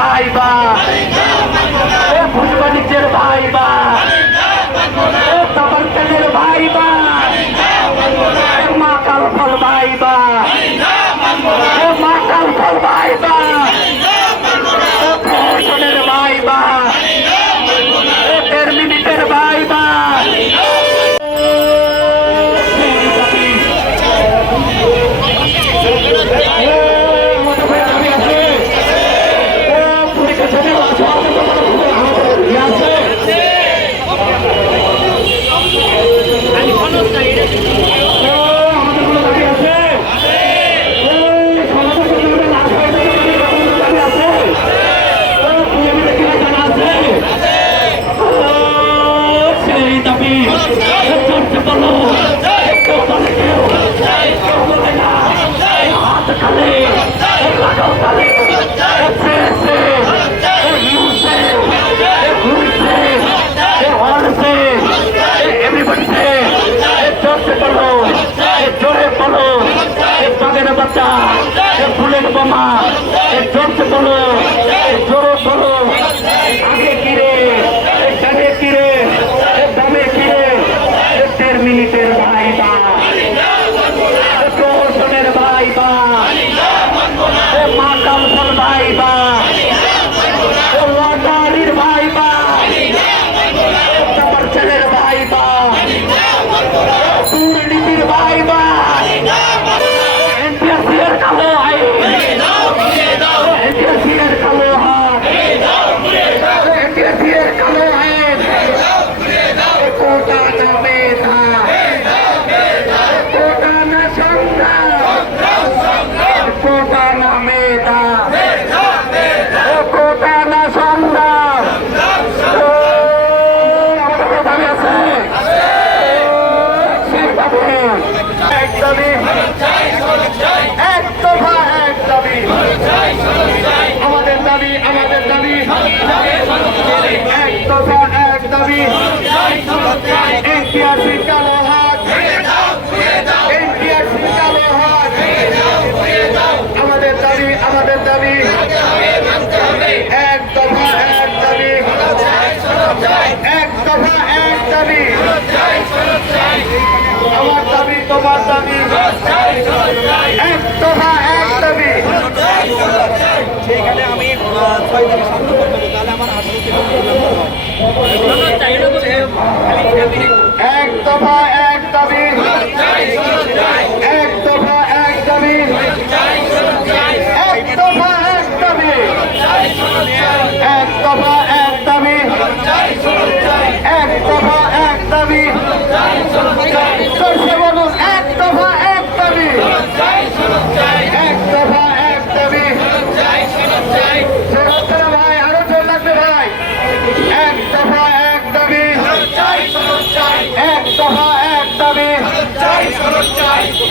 Saiba. Alegria. মা জোরতে বলো জোরে বলো আগে কিরে ডানে কিরে বামে কিরে দেড় মিনিটের এক দফা, এক আমাদের দাবি আমাদের দাবি। এক দফা, এক দাবি। ইতিহাসী কালো হাত। ইতিহাসী কালো হাত। আমাদের দাবি আমাদের দাবি। এক দফা, এক দাবি। এক ছয় থেকে সাতটা করতে হবে তাহলে আমার আঠারো থেকে দামে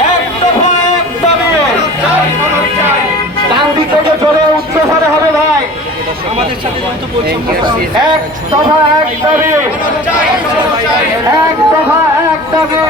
এক দফা এক দামে ভাই। এক দফা এক দামে এক দফা এক দামে